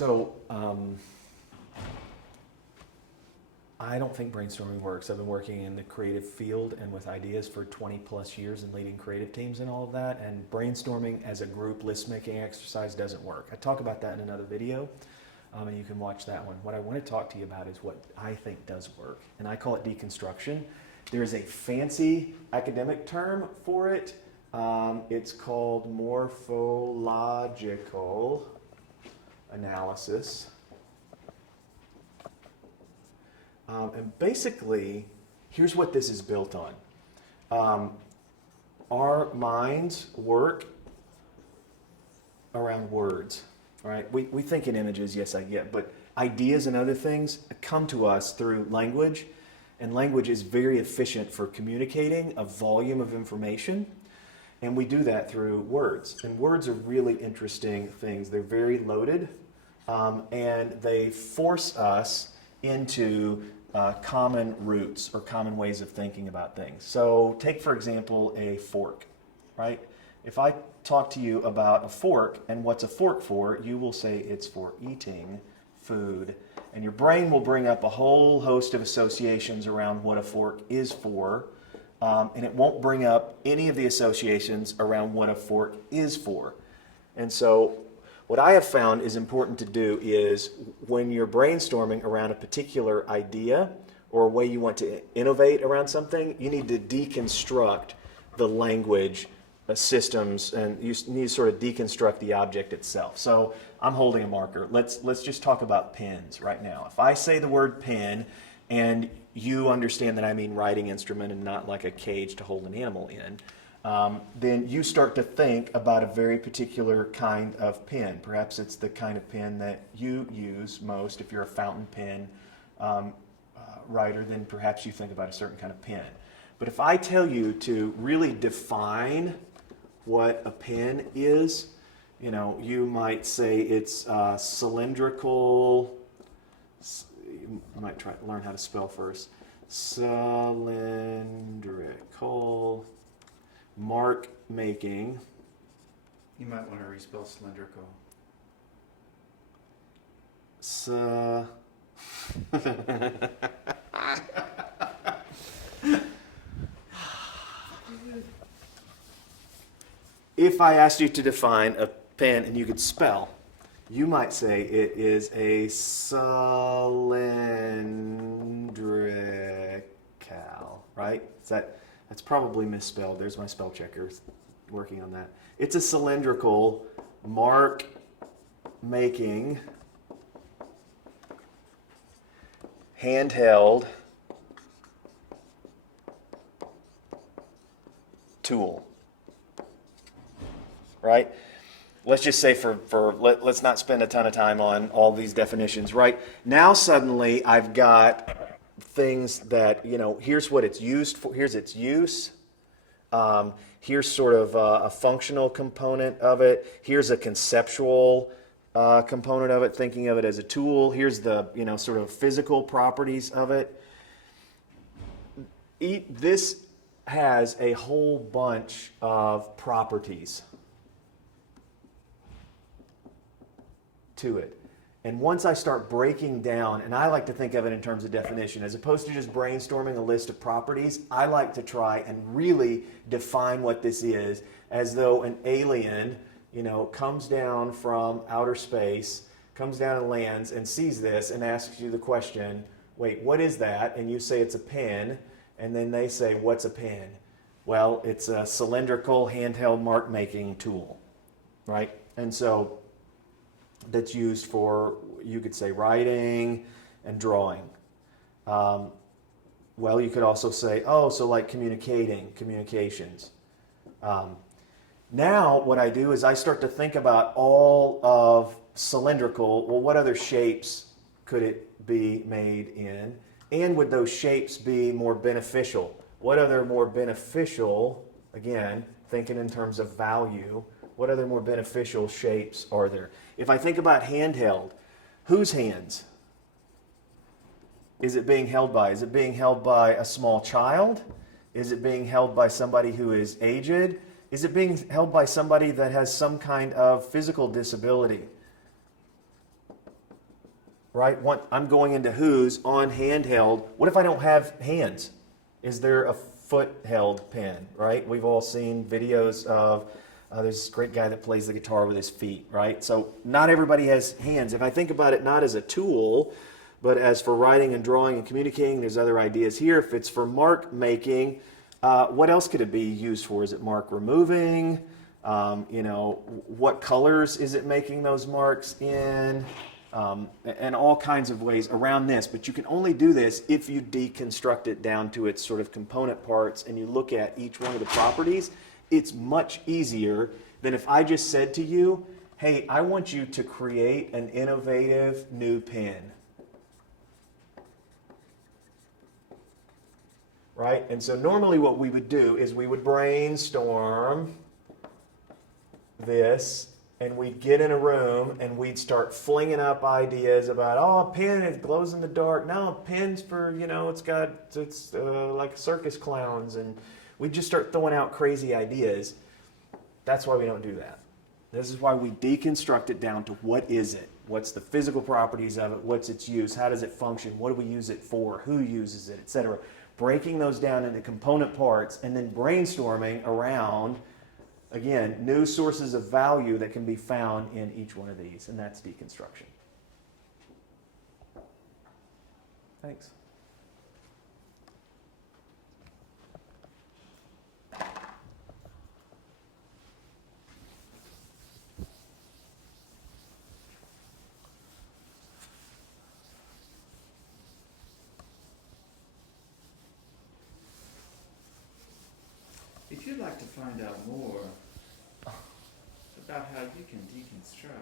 So, I don't think brainstorming works. I've been working in the creative field and with ideas for 20 plus years and leading creative teams and all of that. And brainstorming as a group list making exercise doesn't work. I talk about that in another video, and you can watch that one. What I want to talk to you about is what I think does work, and I call it deconstruction. There is a fancy academic term for it. It's called morphological analysis. And basically, here's what this is built on. Our minds work around words, right? We think in images, yes, I get, but ideas and other things come to us through language, and language is very efficient for communicating a volume of information, and we do that through words. And words are really interesting things. They're very loaded, and they force us into common roots or common ways of thinking about things. So take, for example, a fork, right? If I talk to you about a fork and what's a fork for, you will say it's for eating food. And your brain will bring up a whole host of associations around what a fork is for, and it won't bring up any of the associations around what a fork is for. And so what I have found is important to do is when you're brainstorming around a particular idea or a way you want to innovate around something, you need to deconstruct the language systems, and you need to sort of deconstruct the object itself. So I'm holding a marker. Let's just talk about pens right now. If I say the word pen and you understand that I mean writing instrument and not like a cage to hold an animal in, then you start to think about a very particular kind of pen. Perhaps it's the kind of pen that you use most. If you're a fountain pen writer, then perhaps you think about a certain kind of pen. But if I tell you to really define what a pen is, you might say it's cylindrical. I might try to learn how to spell first. Cylindrical. Mark making. You might want to respell cylindrical. If I asked you to define a pen and you could spell, you might say it is a cylindrical, right? That's probably misspelled. There's my spell checker working on that. It's a cylindrical mark making handheld tool, right? Let's just say let's not spend a ton of time on all these definitions, right? Now suddenly I've got things that, here's what it's used for, here's its use, here's sort of a functional component of it, here's a conceptual component of it, thinking of it as a tool, here's the, sort of physical properties of it. This has a whole bunch of properties to it. And once I start breaking down, and I like to think of it in terms of definition, as opposed to just brainstorming a list of properties, I like to try and really define what this is, as though an alien, comes down from outer space, comes down and lands and sees this and asks you the question, wait, what is that? And you say it's a pen, and then they say, what's a pen? Well, it's a cylindrical handheld mark making tool, right? And so that's used for, you could say, writing and drawing. Well, you could also say, so like communications. Now what I do is I start to think about all of cylindrical, well, what other shapes could it be made in? And would those shapes be more beneficial? What other more beneficial, again, thinking in terms of value, what other more beneficial shapes are there? If I think about handheld, whose hands is it being held by? Is it being held by a small child? Is it being held by somebody who is aged? Is it being held by somebody that has some kind of physical disability? right? I'm going into who's on handheld. What if I don't have hands? Is there a foot-held pen, right? We've all seen videos of, there's this great guy that plays the guitar with his feet, right? So not everybody has hands. If I think about it not as a tool, but as for writing and drawing and communicating, there's other ideas here. If it's for mark making, what else could it be used for? Is it mark removing? What colors is it making those marks in? And all kinds of ways around this. But you can only do this if you deconstruct it down to its sort of component parts and you look at each one of the properties. It's much easier than if I just said to you, hey, I want you to create an innovative new pen. Right? And so normally what we would do is we would brainstorm this, and we'd get in a room and we'd start flinging up ideas about, oh, a pen, it glows in the dark. No, a pen's for, it's like circus clowns. And we'd just start throwing out crazy ideas. That's why we don't do that. This is why we deconstruct it down to what is it? What's the physical properties of it? What's its use? How does it function? What do we use it for? Who uses it? Etc. Breaking those down into component parts and then brainstorming around, again, new sources of value that can be found in each one of these, and that's deconstruction. Thanks. If you'd like to find out more about how you can deconstruct,